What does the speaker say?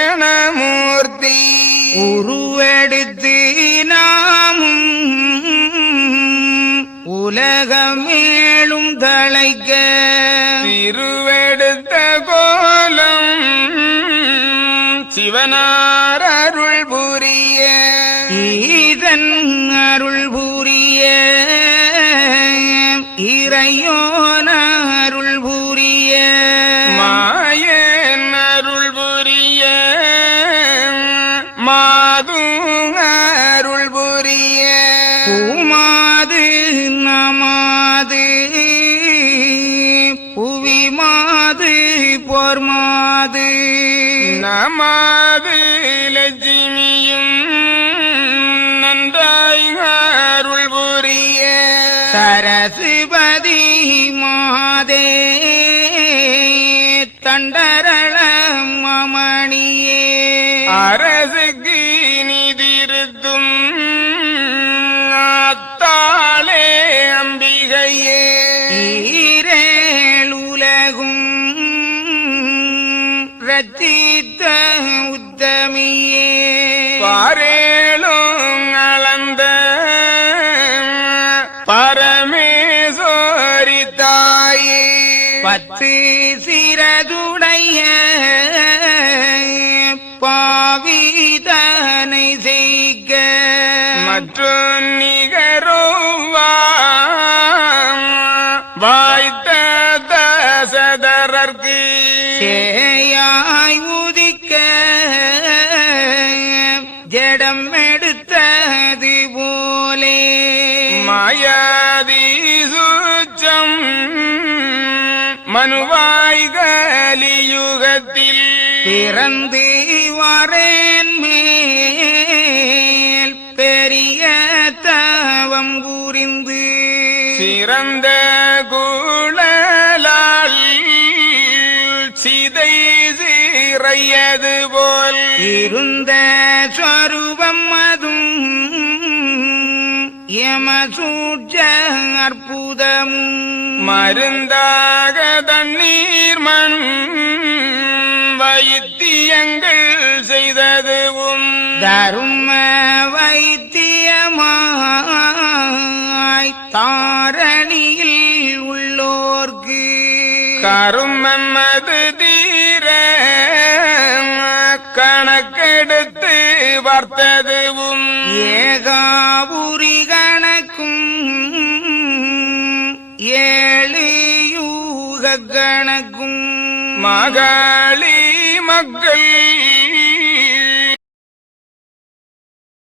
நாராயணமூர்த்தி உருவெடுத்து நாமும் உலகமேளும் தழைக்க திருவெடுத்த கோலம் சிவனார் அருள் புரிய ஈதன் அருள் புரிய இறையோன் அருள் புரிய மாயன் அருள் புரிய மாது அருள் புரிய பூமாது நமாது புவிமாது போர்மாது நமாது லட்சுமியும் நன்றாய் அருள் புரிய சரசுபதி மாதே தண்டரள மமணியே அரசுக்கு நிதிருத்தும் அத்தாளே அம்பிகையே ஈரேழுலகும் ரத்தித்த உத்தமியே பாரேளும் அளந்த பரமேஸ்வரி தாயே பத்து சிறதுடைய பாவிதனை செய்க மற்றும் நிகரோவா வாய்த்த தசதரர்க்கு சேயாய் உதிக்க ஜடம் எடுத்தது போலே மாயாதி சூச்சம் மனுவாய் கலியுகத்தில் பிறந்து வரேன் மேல் பெரிய தவம் புரிந்து சிறந்த குழலால் சிதை சிறையது போல் இருந்த ஸ்வரூபம் அதும் யமசூட்ச அற்புதமும் மருந்தாக தண்ணீர் மண் வைத்தியங்கள் செய்ததுவும் தரும வைத்தியமாய் தாரணியில் உள்ளோர்க்கு கருமம்மது தீர கணக்கெடுத்து பார்த்ததுவும் ஏகாபுரி கணக்கும் ஏழு யூக கணக்கும் மகாளி மக்கள்